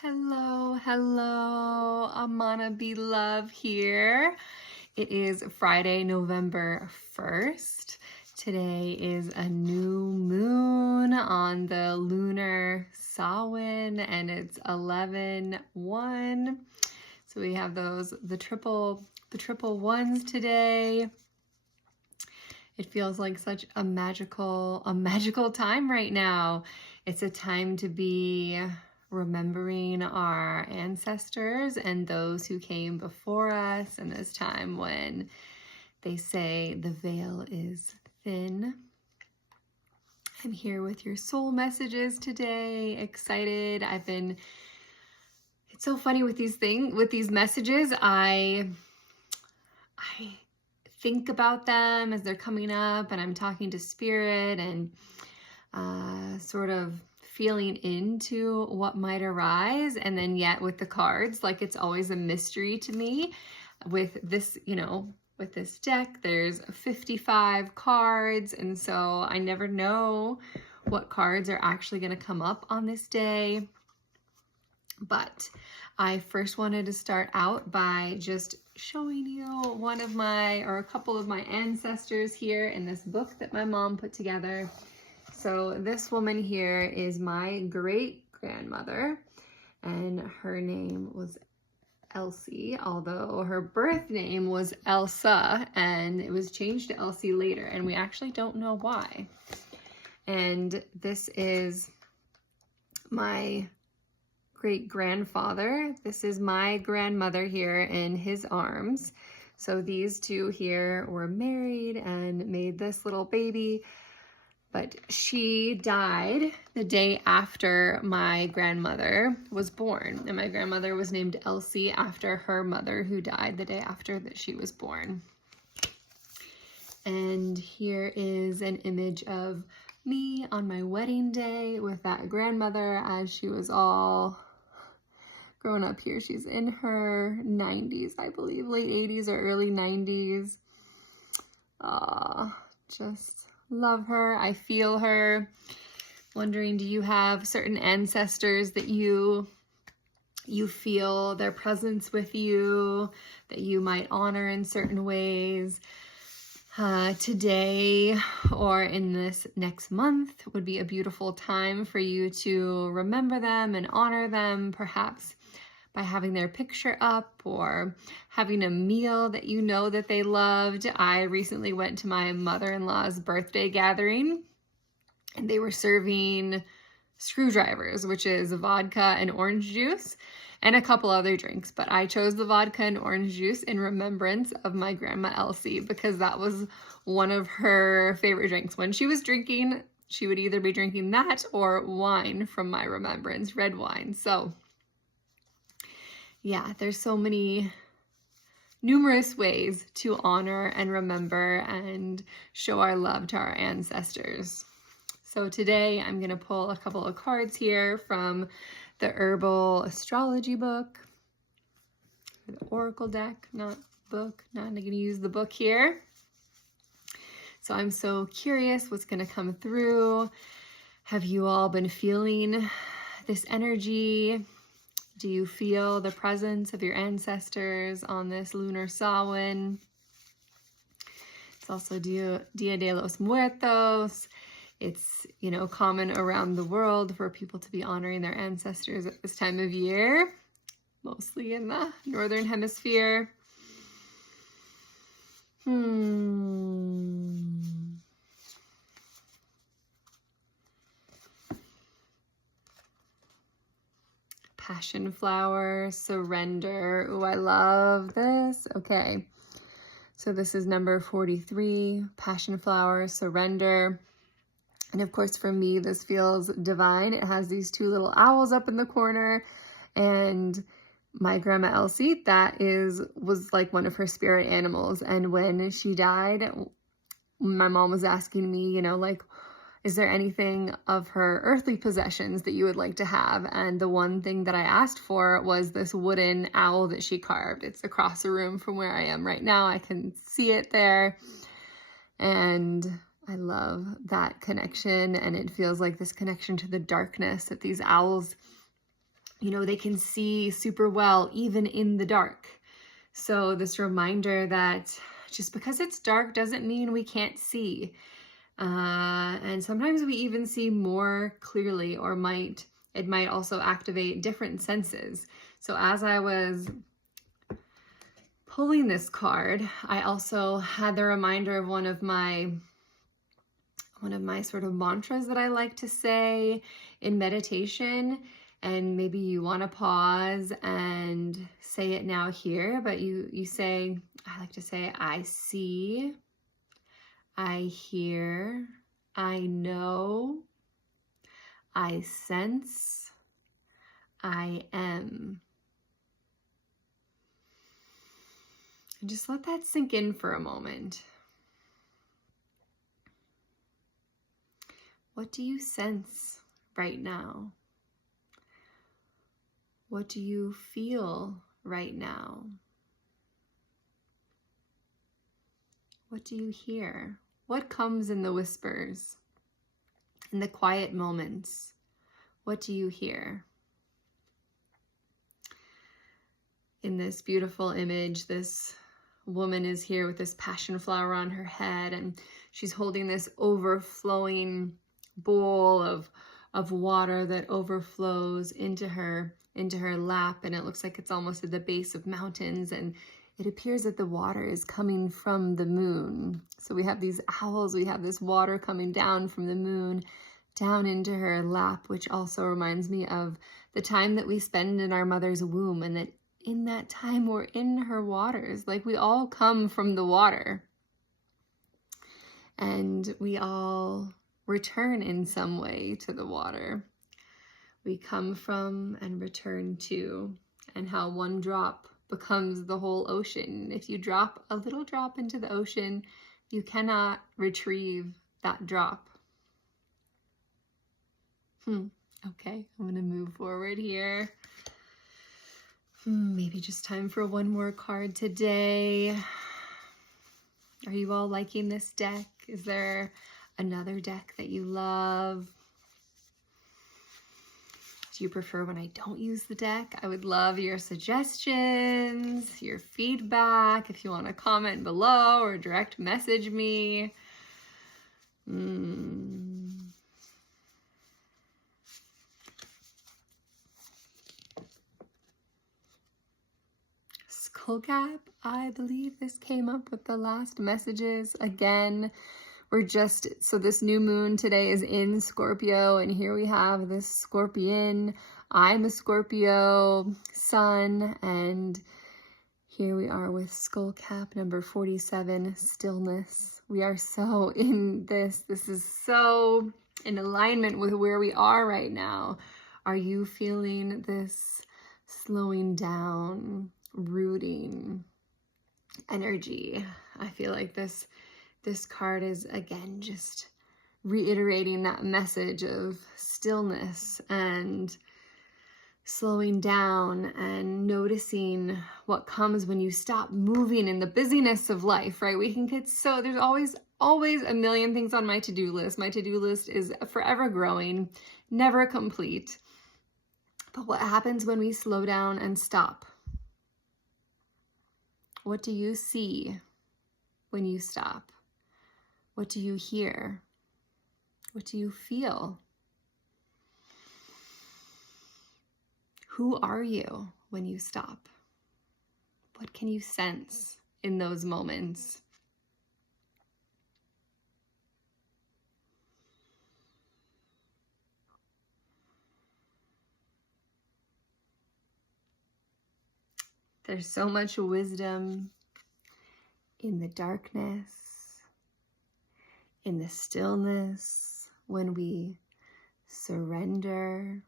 Hello, Amana Be Love here. It is Friday, November 1st. Today is a new moon on the lunar Samhain, and it's 11/1. So we have the triple ones today. It feels like such a magical time right now. It's a time to be remembering our ancestors and those who came before us in this time when they say the veil is thin. I'm here with your soul messages today. Excited. It's so funny with these messages. I think about them as they're coming up, and I'm talking to spirit and sort of feeling into what might arise. And then yet with the cards, like, it's always a mystery to me. With this, with this deck, there's 55 cards, and so I never know what cards are actually going to come up on this day. But I first wanted to start out by just showing you a couple of my ancestors here in this book that my mom put together. So this woman here is my great-grandmother, and her name was Elsie, although her birth name was Elsa, and it was changed to Elsie later, and we actually don't know why. And this is my great-grandfather. This is my grandmother here in his arms. So these two here were married and made this little baby. But she died the day after my grandmother was born. And my grandmother was named Elsie after her mother, who died the day after that she was born. And here is an image of me on my wedding day with that grandmother as she was all grown up here. She's in her 90s, I believe, late 80s or early 90s. Just love her. I feel her. Wondering, do you have certain ancestors that you feel their presence with you, that you might honor in certain ways? Today or in this next month would be a beautiful time for you to remember them and honor them, perhaps by having their picture up or having a meal that you know that they loved. I recently went to my mother-in-law's birthday gathering, and they were serving screwdrivers, which is vodka and orange juice, and a couple other drinks. But I chose the vodka and orange juice in remembrance of my grandma Elsie, because that was one of her favorite drinks. When she was drinking, she would either be drinking that or wine from my remembrance, red wine. So yeah, there's so many numerous ways to honor and remember and show our love to our ancestors. So today I'm going to pull a couple of cards here from the herbal astrology book, the oracle deck, not book. Not going to use the book here. So I'm so curious what's going to come through. Have you all been feeling this energy? Do you feel the presence of your ancestors on this lunar Samhain? It's also Dia de los Muertos. It's, common around the world for people to be honoring their ancestors at this time of year, mostly in the northern hemisphere. Passion flower, surrender. Oh, I love this. Okay, so this is number 43, passion flower, surrender. And of course, for me, this feels divine. It has these two little owls up in the corner, and my grandma Elsie, was like one of her spirit animals. And when she died, my mom was asking me, is there anything of her earthly possessions that you would like to have? And the one thing that I asked for was this wooden owl that she carved. It's across the room from where I am right now. I can see it there. And I love that connection. And it feels like this connection to the darkness that these owls you know, they can see super well even in the dark. So this reminder that just because it's dark doesn't mean we can't see. And sometimes we even see more clearly, or it might also activate different senses. So as I was pulling this card, I also had the reminder of one of my sort of mantras that I like to say in meditation. And maybe you want to pause and say it now here, but you say, I like to say, I see, I hear, I know, I sense, I am. And just let that sink in for a moment. What do you sense right now? What do you feel right now? What do you hear? What comes in the whispers, in the quiet moments? What do you hear? In this beautiful image, this woman is here with this passion flower on her head, and she's holding this overflowing bowl of water that overflows into her lap, and it looks like it's almost at the base of mountains, and it appears that the water is coming from the moon. So we have these owls, we have this water coming down from the moon down into her lap, which also reminds me of the time that we spend in our mother's womb, and that in that time we're in her waters. Like, we all come from the water, and we all return in some way to the water. We come from and return to, and how one drop becomes the whole ocean. If you drop a little drop into the ocean, you cannot retrieve that drop. Okay, I'm gonna move forward here. Maybe just time for one more card today. Are you all liking this deck? Is there another deck that you love? Do you prefer when I don't use the deck? I would love your suggestions, your feedback. If you want to comment below or direct message me. Skullcap, I believe this came up with the last messages. Again, so this new moon today is in Scorpio, and here we have this Scorpion. I'm a Scorpio sun, and here we are with Skullcap number 47, stillness. We are so in this. This is so in alignment with where we are right now. Are you feeling this slowing down, rooting energy? I feel like this card is, again, just reiterating that message of stillness and slowing down and noticing what comes when you stop moving in the busyness of life, right? We can get there's always a million things on my to-do list. My to-do list is forever growing, never complete. But what happens when we slow down and stop? What do you see when you stop? What do you hear? What do you feel? Who are you when you stop? What can you sense in those moments? There's so much wisdom in the darkness, in the stillness, when we surrender.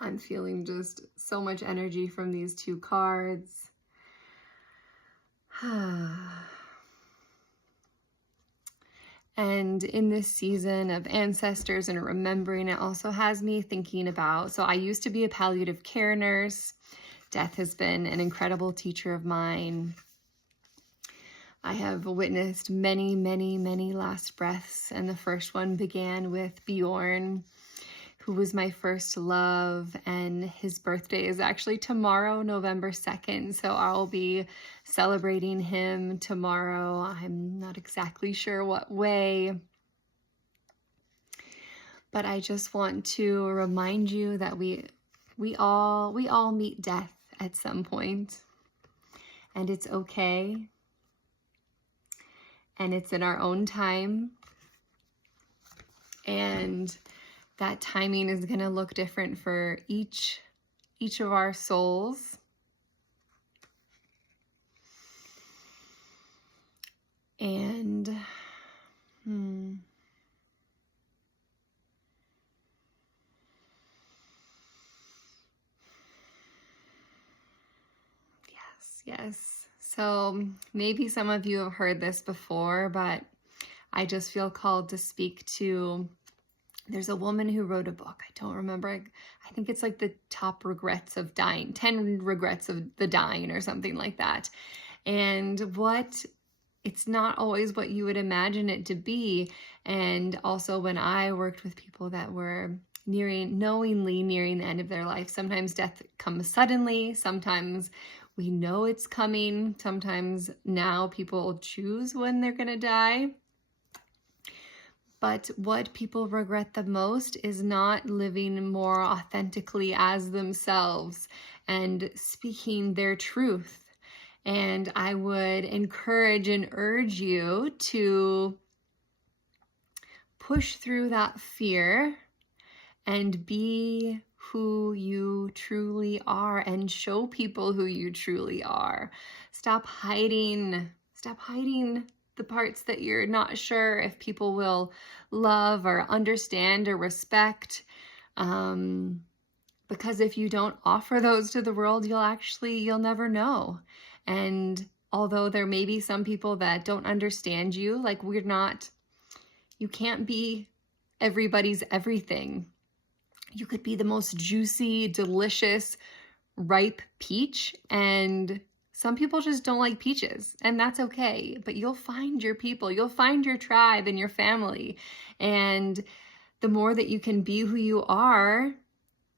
I'm feeling just so much energy from these two cards. And in this season of ancestors and remembering, it also has me thinking about, so I used to be a palliative care nurse. Death has been an incredible teacher of mine. I have witnessed many, many, many last breaths, and the first one began with Bjorn, who was my first love, and his birthday is actually tomorrow, November 2nd, so I'll be celebrating him tomorrow. I'm not exactly sure what way, but I just want to remind you that we all meet death at some point, and it's okay, and it's in our own time, and that timing is going to look different for each of our souls. And yes. So maybe some of you have heard this before, but I just feel called to speak to, there's a woman who wrote a book. I don't remember. I think it's like the top regrets of dying, 10 regrets of the dying or something like that. And it's not always what you would imagine it to be. And also when I worked with people that were knowingly nearing the end of their life, sometimes death comes suddenly, sometimes we know it's coming, sometimes now people choose when they're going to die. But what people regret the most is not living more authentically as themselves and speaking their truth. And I would encourage and urge you to push through that fear and be who you truly are and show people who you truly are. Stop hiding the parts that you're not sure if people will love or understand or respect. Because if you don't offer those to the world, you'll never know. And although there may be some people that don't understand you, like you can't be everybody's everything. You could be the most juicy, delicious, ripe peach, and some people just don't like peaches, and that's okay. But you'll find your people, you'll find your tribe and your family. And the more that you can be who you are,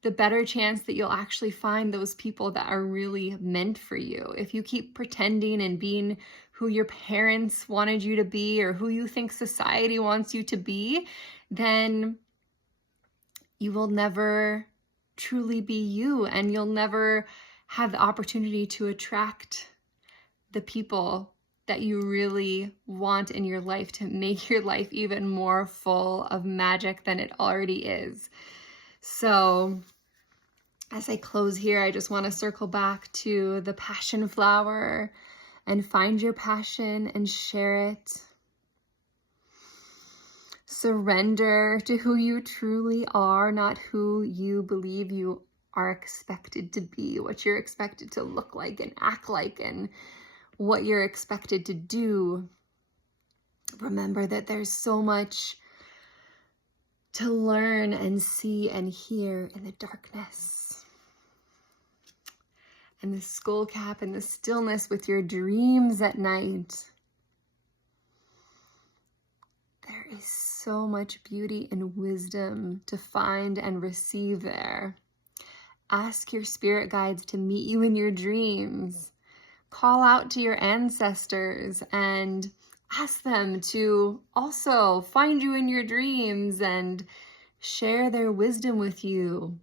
the better chance that you'll actually find those people that are really meant for you. If you keep pretending and being who your parents wanted you to be or who you think society wants you to be, then you will never truly be you, and you'll never have the opportunity to attract the people that you really want in your life to make your life even more full of magic than it already is. So as I close here, I just want to circle back to the passion flower and find your passion and share it. Surrender to who you truly are, not who you believe you are expected to be, what you're expected to look like and act like, and what you're expected to do. Remember that there's so much to learn and see and hear in the darkness. And the skull cap and the stillness with your dreams at night. There is so much beauty and wisdom to find and receive there. Ask your spirit guides to meet you in your dreams. Call out to your ancestors and ask them to also find you in your dreams and share their wisdom with you.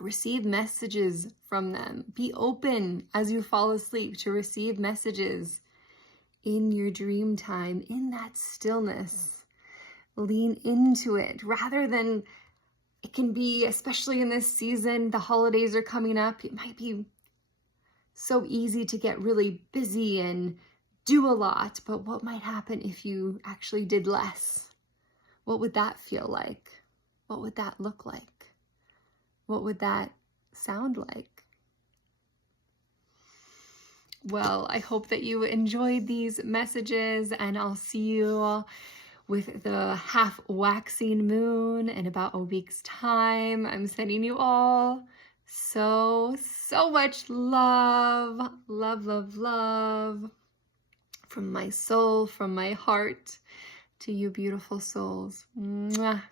Receive messages from them. Be open as you fall asleep to receive messages in your dream time, in that stillness. Lean into it rather than, it can be, especially in this season, the holidays are coming up. It might be so easy to get really busy and do a lot, but what might happen if you actually did less? What would that feel like? What would that look like? What would that sound like? Well, I hope that you enjoyed these messages, and I'll see you with the half waxing moon in about a week's time. I'm sending you all so much love, love, love, love from my soul, from my heart to you beautiful souls. Mwah.